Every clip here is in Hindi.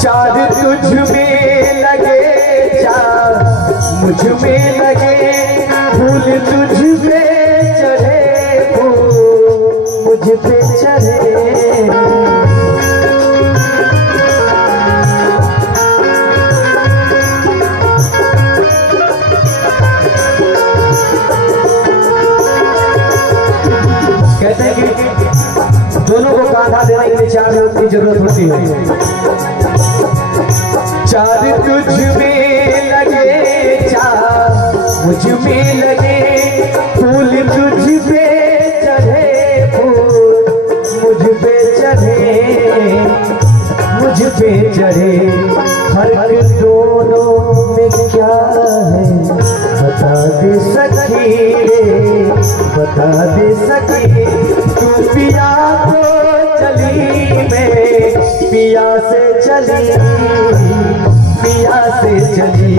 चाँद तुझ में लगे, चाँद मुझ में लगे, फूल तुझ पे चढ़े, फूल मुझ पे चढ़े। कहते हैं कि दोनों को कांधा देने के लिए चार लोग की जरूरत होती है। चार तुझ में लगे, चार मुझ में लगे, फूल तुझ पे चढ़े, फूल मुझ पे चढ़े, मुझ पे चढ़े। फर्क दोनों में क्या है बता दे सखी रे, बता दे सखी। तू पिया तो चली, मैं पिया से चली, पिया से चली।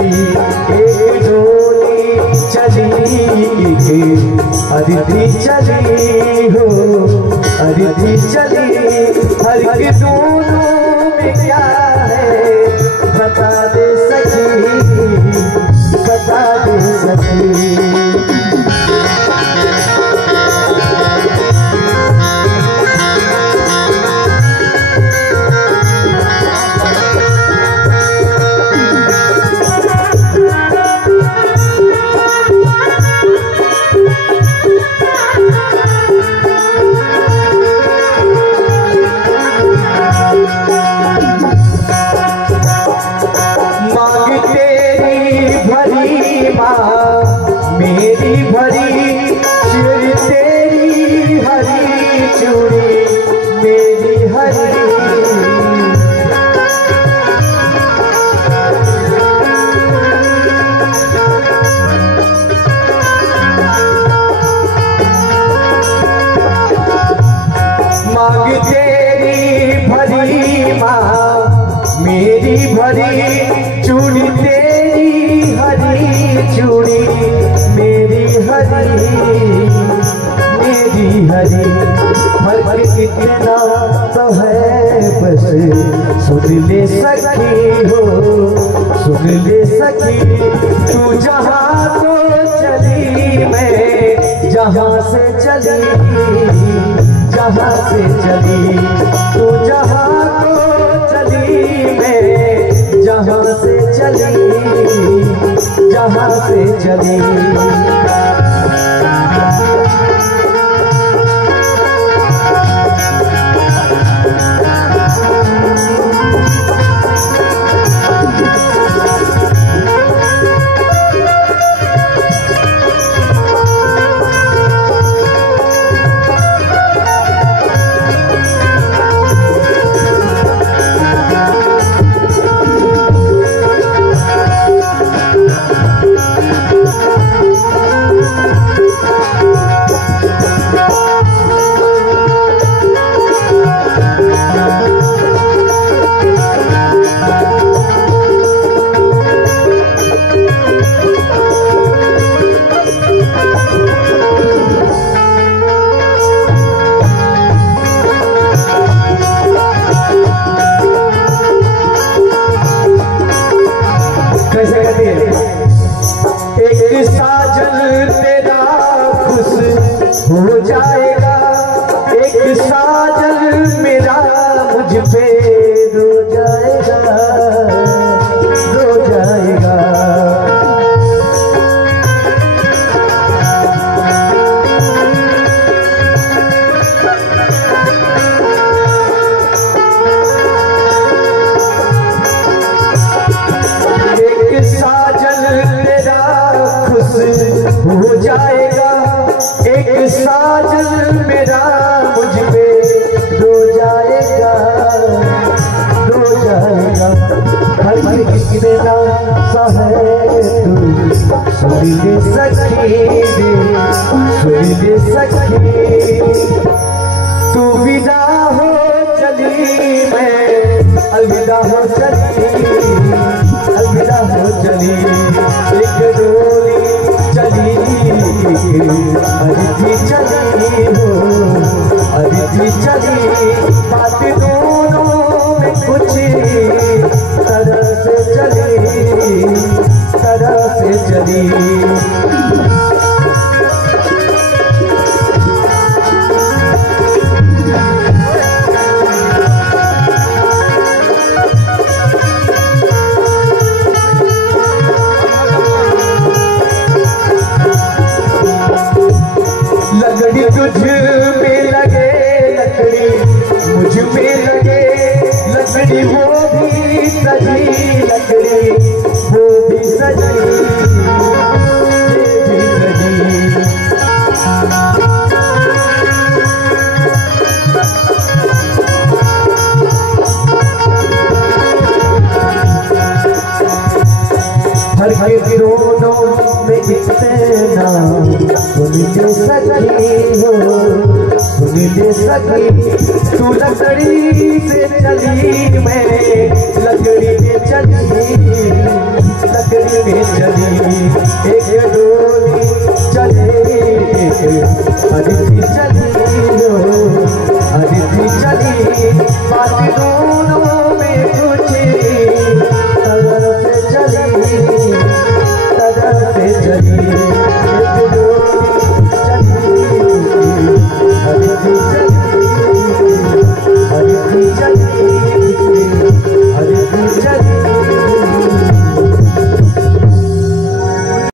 एक डोली चली, अदिति चली हो, अदिति चली। फर्क दोनों में क्या है बता दे सखी, बता दे सखी। मेरी भरी चूड़ी तेरी हरी चूड़ी मेरी हरी। मांग तेरी भरी माँ, मेरी भरी चूड़ी तेरी हरी चूड़ी मेरी हरी, मेरी हरी। फर्क कितना तो है बस सुन ले सखी हो, सुन ले सखी। तू जहाँ तो चली, मैं जहाँ से चली, जहाँ से चली। तू जहाँ तो चली, मैं जहाँ से चली, जहाँ से चली। एक साजन तेरा खुश हो जाएगा, एक साजन मेरा मुझ पे रो जाएगा, रो जाएगा। एक साजन तेरा खुश हो जाएगा, एक साजन मेरा मुझ पे रो जाएगा, रो जाएगा। हर कितना सा है तू सुन ले सखी रे, सुन ले सखी। तू विदा हो चली, मैं अलविदा हो चली, अलविदा हो चली। एक डोली चली, अदिति चली हो, अदिति चली बात दोनों में कुछ तरह से चली, तरह से चली। लकड़ी तुझ में लगे, लकड़ी मुझ में लगे, लकड़ी वो भी सजी, लकड़ी वो भी सजी, ये भी सजी। हर के दोनों में इतना सुन ले सकी हो, सुन ले सकी। तू लकड़ी से चली, मैं लकड़ी में चली, लकड़ी में चली।